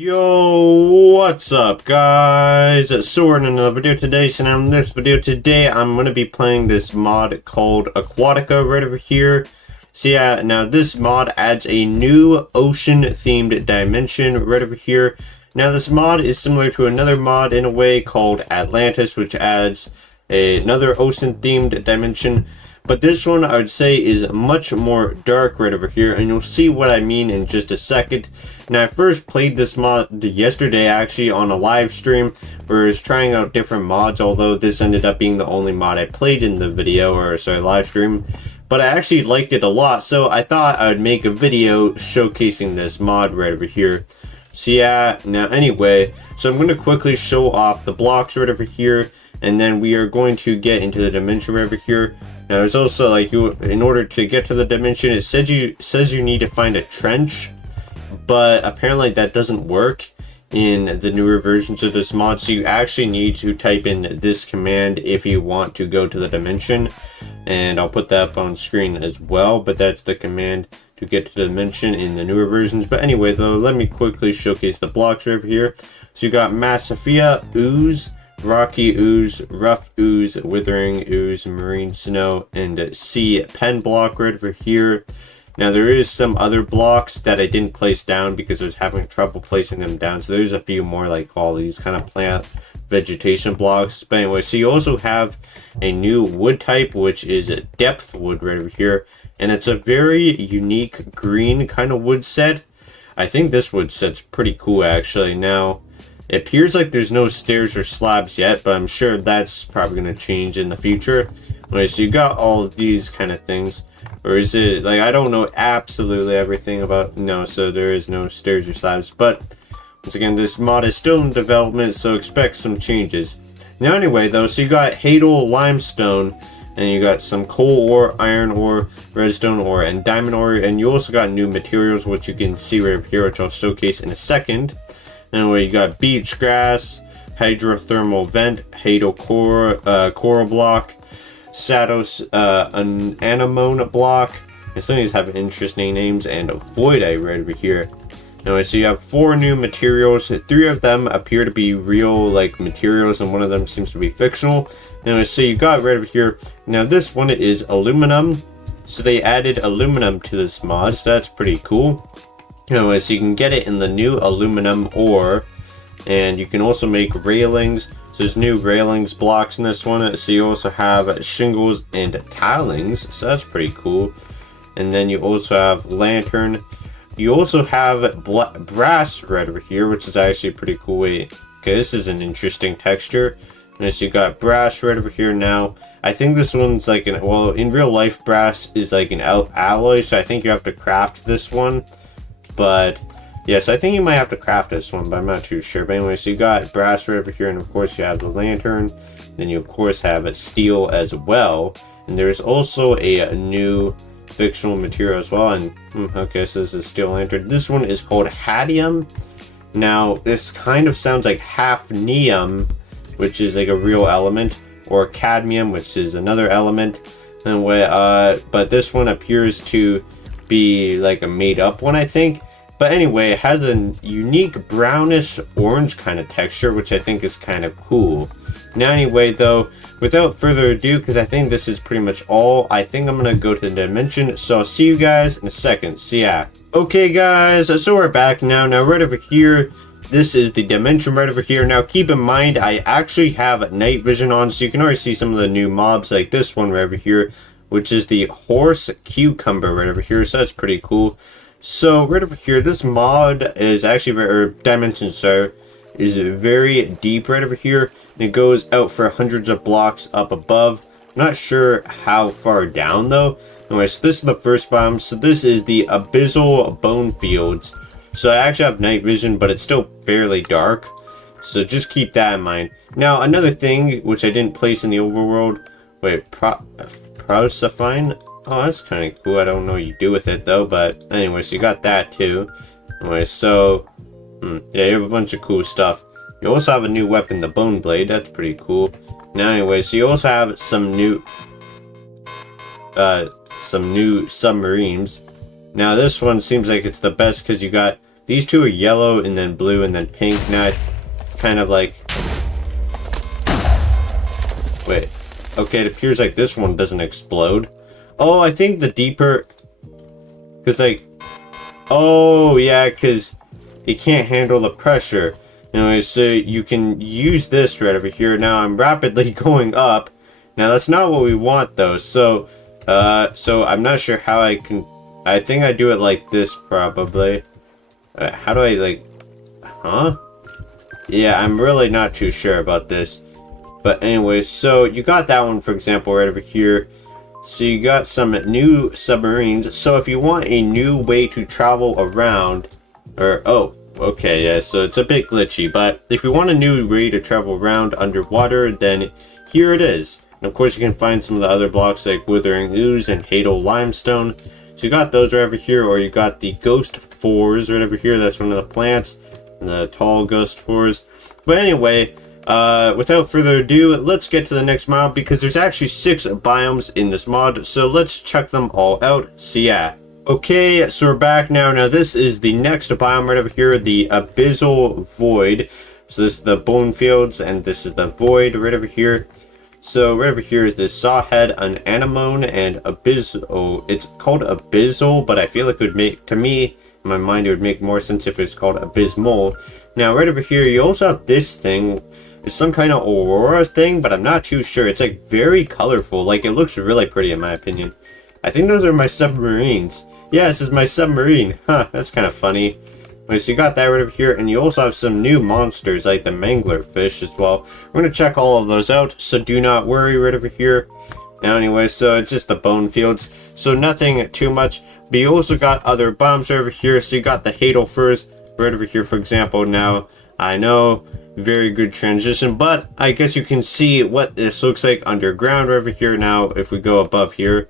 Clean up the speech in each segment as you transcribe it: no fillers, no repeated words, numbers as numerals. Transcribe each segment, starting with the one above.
Yo, what's up guys? So we're in another video today. So now in this video today I'm going to be playing this mod called Aquatica right over here. So yeah, now this mod adds a new ocean themed dimension right over here. Now this mod is similar to another mod in a way called Atlantis, which adds another ocean themed dimension. But this one I would say is much more dark right over here, and you'll see what I mean in just a second. Now I first played this mod yesterday actually on a live stream where I was trying out different mods, although this ended up being the only mod I played in the video, or sorry, live stream. But I actually liked it a lot, so I thought I would make a video showcasing this mod right over here. So yeah, now anyway, so I'm going to quickly show off the blocks right over here, and then we are going to get into the dimension right over here. Now there's also like in order to get to the dimension, it says you need to find a trench, but apparently that doesn't work in the newer versions of this mod. So you actually need to type in this command if you want to go to the dimension, and I'll put that up on screen as well. But that's the command to get to the dimension in the newer versions. But anyway, though, let me quickly showcase the blocks right over here. So you got Massifia, Ooze, Rocky Ooze, Rough Ooze, Withering Ooze, Marine Snow, and Sea Pen block right over here. Now there is some other blocks that I didn't place down because I was having trouble placing them down. So there's a few more like all these kind of plant vegetation blocks. But anyway, so you also have a new wood type, which is a depth wood right over here. And it's a very unique green kind of wood set. I think this wood set's pretty cool actually. Now, it appears like there's no stairs or slabs yet, but I'm sure that's probably going to change in the future. Okay, so you got all of these kind of things. Or is it, like, I don't know absolutely everything about, no, so there is no stairs or slabs. But, once again, this mod is still in development, so expect some changes. Now anyway, though, so you got Hadal Limestone, and you got some coal ore, iron ore, redstone ore, and diamond ore. And you also got new materials, which you can see right here, which I'll showcase in a second. Anyway, you got beach grass, hydrothermal vent, Hadal coral block, Satos an anemone block. And some of these have interesting names, and voidite right over here. Anyway, so you have 4 new materials. 3 of them appear to be real like materials, and one of them seems to be fictional. Anyway, so you got right over here. Now this one is aluminum. So they added aluminum to this mod, so that's pretty cool. Anyway, so you can get it in the new aluminum ore, and you can also make railings. So there's new railings blocks in this one. So you also have shingles and tilings, so that's pretty cool. And then you also have lantern. You also have brass right over here, which is actually a pretty cool way. Okay, this is an interesting texture. And so you got brass right over here now. I think this one's like an, well, in real life brass is like an alloy, so I think you have to craft this one. But yes, I think you might have to craft this one, but I'm not too sure. But anyway, so you got brass right over here, and of course you have the lantern. Then you of course have steel as well, and there's also a new fictional material as well. And okay, so this is steel lantern. This one is called hadium. Now this kind of sounds like hafnium, which is like a real element, or cadmium, which is another element. Anyway, but this one appears to be like a made up one, I think. But anyway, it has a unique brownish orange kind of texture, which I think is kind of cool. Now anyway, though, without further ado, because I think this is pretty much all, I think I'm going to go to the dimension. So I'll see you guys in a second. See ya. Okay guys, so we're back now. Now right over here, this is the dimension right over here. Now keep in mind, I actually have night vision on, so you can already see some of the new mobs, like this one right over here, which is the horse cucumber right over here. So that's pretty cool. So right over here, this mod is actually very, dimension, so is very deep right over here. And it goes out for hundreds of blocks up above. I'm not sure how far down though. Anyway, so this is the first biome. So this is the abyssal bone fields. So I actually have night vision, but it's still fairly dark. So just keep that in mind. Now another thing which I didn't place in the overworld. Wait, Prosafine? Oh, that's kind of cool. I don't know what you do with it though, but anyway, so you got that too. Anyway, so yeah, you have a bunch of cool stuff. You also have a new weapon, the Bone Blade. That's pretty cool. Now anyway, so you also have some new submarines. Now this one seems like it's the best because you got these two are yellow and then blue and then pink. Now, kind of like... Wait. Okay, it appears like this one doesn't explode. Oh, I think the deeper... Because, like... Oh, yeah, because it can't handle the pressure. Anyway, so you can use this right over here. Now, I'm rapidly going up. Now, that's not what we want, though. So I'm not sure how I can... I think I do it like this, probably. How do I, like... Huh? Yeah, I'm really not too sure about this. But anyway, so you got that one, for example, right over here. So you got some new submarines. So if you want a new way to travel around... Or, oh, okay, yeah, so it's a bit glitchy. But if you want a new way to travel around underwater, then here it is. And of course, you can find some of the other blocks like Withering Ooze and Hadal Limestone. So you got those right over here, or you got the Ghost Fours right over here. That's one of the plants, the tall Ghost Fours. But anyway, without further ado, let's get to the next mod, because there's actually 6 biomes in this mod. So let's check them all out. So yeah. Okay, so we're back now. Now this is the next biome right over here, the Abyssal Void. So this is the Bone Fields, and this is the Void right over here. So right over here is this Sawhead, an Anemone, and Abyssal. It's called Abyssal, but I feel it would make, to me, in my mind, it would make more sense if it's called Abysmal. Now right over here, you also have this thing. It's some kind of aurora thing, but I'm not too sure. It's like very colorful. Like, it looks really pretty in my opinion. I think those are my submarines. Yeah, this is my submarine. Huh, that's kind of funny. Okay, so you got that right over here, and you also have some new monsters like the mangler fish as well. We're going to check all of those out, so do not worry right over here. Now anyway, so it's just the bone fields, so nothing too much. But you also got other bombs right over here, so you got the Hadal Furs right over here, for example. Now, I know, very good transition, but I guess you can see what this looks like underground right over here. Now, if we go above here,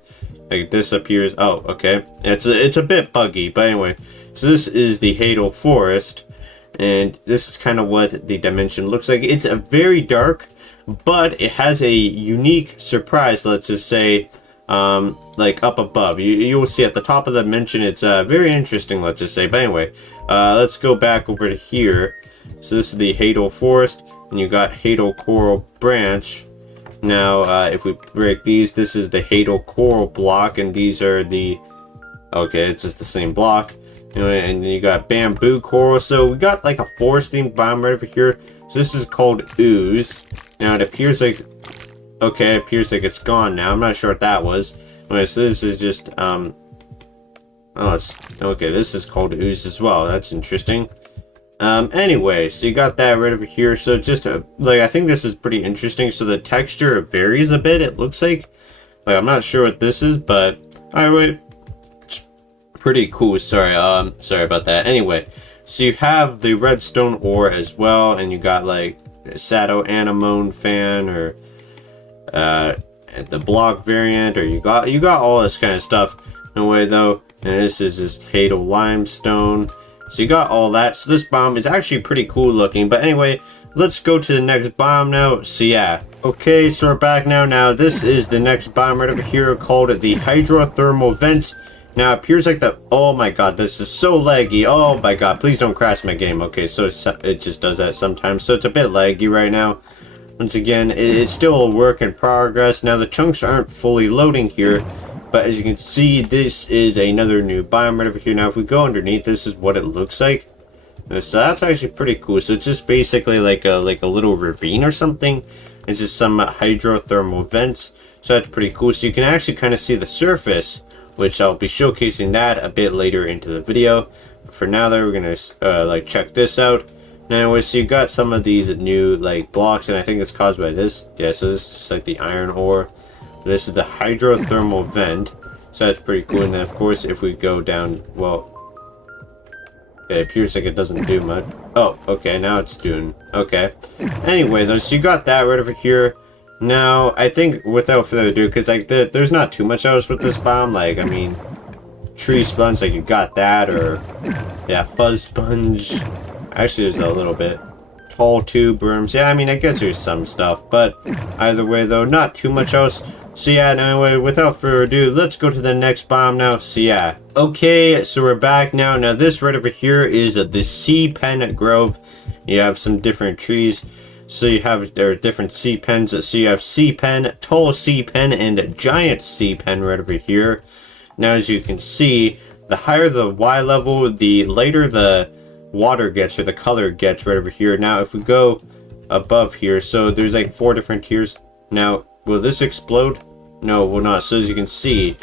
like this appears. Oh, okay. It's a bit buggy, but anyway. So this is the Hadal Forest, and this is kind of what the dimension looks like. It's a very dark, but it has a unique surprise, let's just say, like up above. You will see at the top of the dimension, it's very interesting, let's just say. But anyway, let's go back over to here. So this is the Hadal Forest, and you got Hadal Coral Branch. Now, if we break these, this is the Hadal Coral block, and these are the... Okay, it's just the same block. Anyway, and then you got Bamboo Coral. So we got like a forest themed biome right over here. So this is called Ooze. Now it appears like... Okay, it appears like it's gone now. I'm not sure what that was. Anyway, so this is just... Oh, it's... Okay, this is called Ooze as well. That's interesting. Anyway, so you got that right over here. So just, like, I think this is pretty interesting. So the texture varies a bit, it looks like. Like, I'm not sure what this is, but... Alright, it's pretty cool. Sorry, sorry about that. Anyway, so you have the redstone ore as well, and you got, like, a Sado Anemone fan, or, the block variant, or you got all this kind of stuff. Anyway, though, and this is just Hadal Limestone. So you got all that. So this bomb is actually pretty cool looking. But anyway, let's go to the next bomb now. So yeah. Okay, so we're back now. Now this is the next bomb right over here, called the Hydrothermal Vent. Now it appears like the... Oh my god, this is so laggy. Oh my god, please don't crash my game. Okay, so it just does that sometimes. So it's a bit laggy right now. Once again, it's still a work in progress. Now the chunks aren't fully loading here. But as you can see, this is another new biome right over here. Now, if we go underneath, this is what it looks like. So that's actually pretty cool. So it's just basically like a little ravine or something. It's just some hydrothermal vents. So that's pretty cool. So you can actually kind of see the surface, which I'll be showcasing that a bit later into the video. But for now, though, we're gonna like check this out. Now, so you got some of these new like blocks, and I think it's caused by this. Yeah, so this is just like the iron ore. This is the hydrothermal vent, so that's pretty cool. And then, of course, if we go down, well, it appears like it doesn't do much. Oh, okay, now it's doing, okay. Anyway, though, so you got that right over here. Now, I think, without further ado, because, like, there's not too much else with this bomb. Like, I mean, tree sponge, like, you got that, or, yeah, fuzz sponge. Actually, there's a little bit. Tall tube worms. Yeah, I mean, I guess there's some stuff, but either way, though, not too much else. So yeah, anyway, without further ado, let's go to the next biome now. So yeah. Okay, so we're back now. Now this right over here is the sea pen grove. You have some different trees. So you have, there are different sea pens. So you have sea pen, tall sea pen, and a giant sea pen right over here. Now as you can see, the higher the Y level, the lighter the water gets, or the color gets right over here. Now if we go above here, so there's like 4 different tiers. Now will this explode? No, it will not. So as you can see,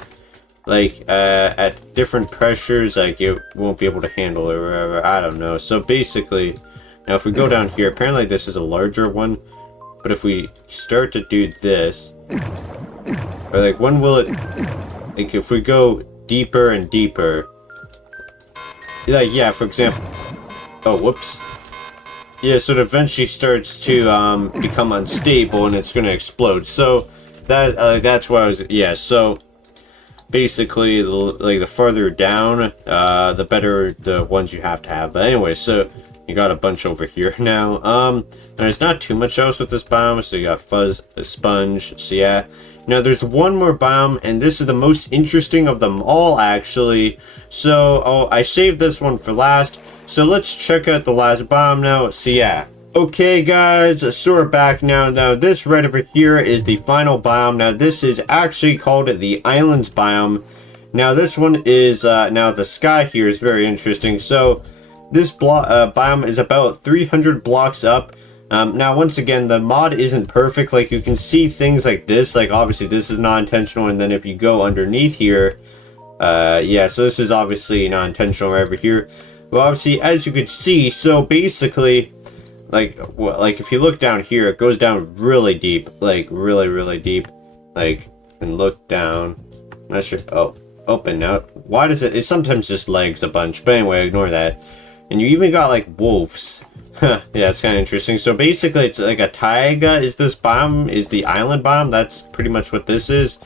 like at different pressures, like it won't be able to handle it or whatever. I don't know. So basically, now if we go down here, apparently this is a larger one, but if we start to do this, or like when will it, like if we go deeper and deeper, like yeah, for example, oh whoops, yeah, so it eventually starts to become unstable and it's gonna explode. So that that's why I was, yeah, so basically like the farther down the better the ones you have to have. But anyway, so you got a bunch over here now. There's not too much else with this biome. So you got fuzz, a sponge. So yeah, now there's one more biome, and this is the most interesting of them all actually. So I saved this one for last, so let's check out the last biome now. So yeah, okay guys, so we're back now. Now this right over here is the final biome. Now this is actually called the islands biome. Now this one is now the sky here is very interesting. So this biome is about 300 blocks up. Now once again, the mod isn't perfect. Like you can see things like this, like obviously this is not intentional, and then if you go underneath here, yeah, so this is obviously not intentional right over here. Well, obviously as you could see, so basically like if you look down here, it goes down really deep, like really deep. Like, and look down, I'm not sure. Oh, open now. Why does it sometimes just lags a bunch, but anyway, ignore that. And you even got like wolves. Yeah, it's kind of interesting. So basically it's like a taiga is this biome, is the island biome. That's pretty much what this is.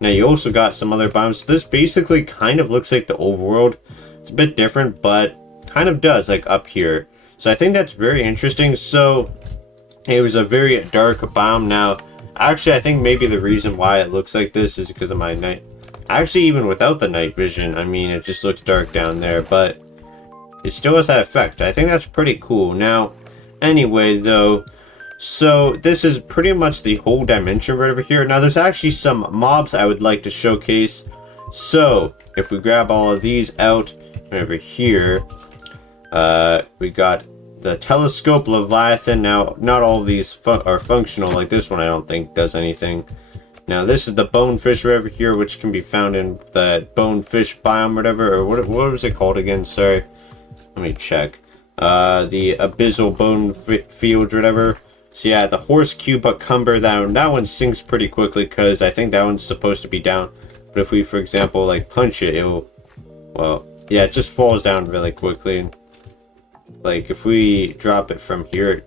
Now you also got some other biomes. This basically kind of looks like the overworld. It's a bit different, but kind of does, like up here. So I think that's very interesting. So it was a very dark biome. Now actually I think maybe the reason why it looks like this is because of my night. Actually, even without the night vision, I mean, it just looks dark down there, but it still has that effect. I think that's pretty cool. Now, anyway, though, so this is pretty much the whole dimension right over here. Now, there's actually some mobs I would like to showcase. So, if we grab all of these out over here, we got the telescope Leviathan. Now, not all of these are functional. Like this one, I don't think does anything. Now, this is the bonefish right over here, which can be found in the bonefish biome, whatever, or what was it called again? Sorry. Let me check. The abyssal bone field, whatever. So yeah, the horse cucumber, that one sinks pretty quickly because I think that one's supposed to be down. But if we, for example, like punch it, it'll, well, yeah, it just falls down really quickly. And like if we drop it from here,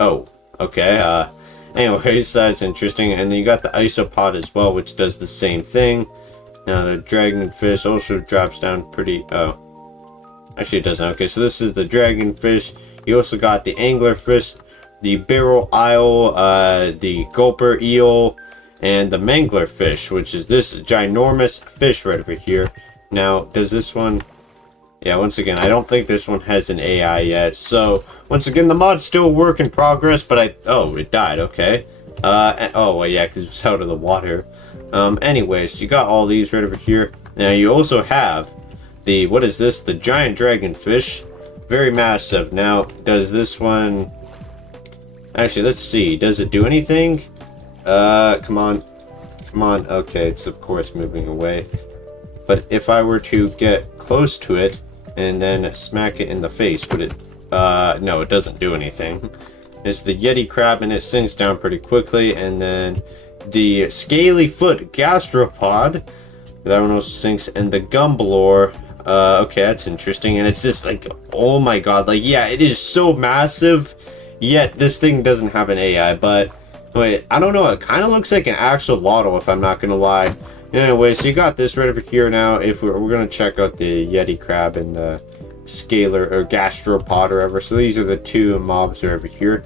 oh, okay. Anyways, that's interesting. And then you got the isopod as well, which does the same thing. Now the dragonfish also drops down pretty. Oh. Actually, it doesn't. Okay, so this is the dragonfish. You also got the anglerfish, the barrel eel, the gulper eel, and the manglerfish, which is this ginormous fish right over here. Now, does this one... Yeah, once again, I don't think this one has an AI yet. So, once again, the mod's still a work in progress, but oh, it died. Okay. Oh, well, yeah, because it's out of the water. Anyways, you got all these right over here. Now, you also have the, what is this? The giant dragonfish. Very massive. Now, does this one... Actually, let's see. Does it do anything? Come on. Come on. Okay, it's of course moving away. But if I were to get close to it and then smack it in the face, would it... no, it doesn't do anything. It's the Yeti crab, and it sinks down pretty quickly. And then the scaly foot gastropod. That one also sinks. And the gumbalore... okay, that's interesting. And it's just like, oh my god, like, yeah, it is so massive, yet this thing doesn't have an AI. But wait, I don't know, it kind of looks like an axolotl, if I'm not gonna lie. Anyway, so you got this right over here. Now if we're gonna check out the Yeti crab and the scalar or gastropod or whatever. So these are the two mobs that are over here.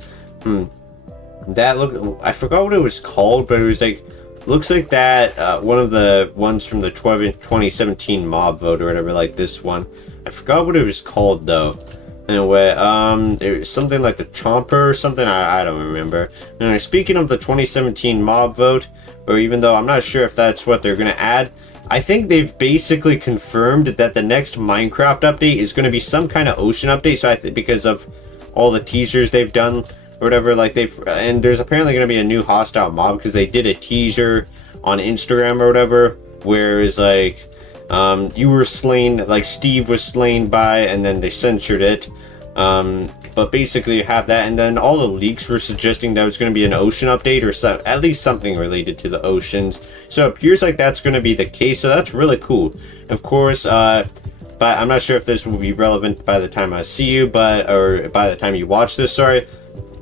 That look, I forgot what it was called, but it was like looks like that one of the ones from the 2017 mob vote or whatever, like this one. I forgot what it was called though. Anyway, it was something like the Chomper or something. I don't remember. Anyway, speaking of the 2017 mob vote, or even though I'm not sure if that's what they're gonna add, I think they've basically confirmed that the next Minecraft update is going to be some kind of ocean update. So I think because of all the teasers they've done or whatever, like and there's apparently going to be a new hostile mob because they did a teaser on Instagram or whatever, where it's like you were slain, like Steve was slain by, and then they censored it. But basically you have that, and then all the leaks were suggesting that it was going to be an ocean update or at least something related to the oceans. So it appears like that's going to be the case, so that's really cool. Of course, but I'm not sure if this will be relevant by the time I see you, or by the time you watch this, sorry.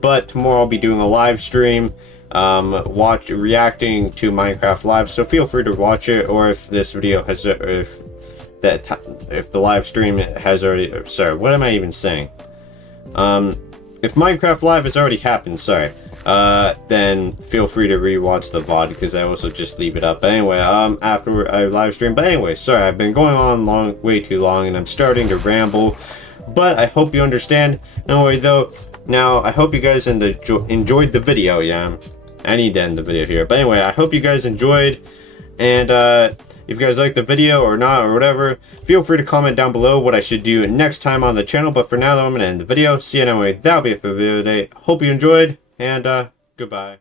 But tomorrow I'll be doing a live stream, reacting to Minecraft Live, so feel free to watch it, or if this video has, if the live stream has already, sorry, what am I even saying? If Minecraft Live has already happened, sorry, then feel free to rewatch the VOD, because I also just leave it up. But anyway, after I live stream. But anyway, sorry, I've been going on way too long, and I'm starting to ramble. But I hope you understand. Anyway, though, now I hope you guys enjoyed the video. Yeah, I need to end the video here. But anyway, I hope you guys enjoyed, and if you guys like the video or not or whatever, feel free to comment down below what I should do next time on the channel. But for now though, I'm going to end the video. See you anyway. That'll be it for the video today. Hope you enjoyed, and goodbye.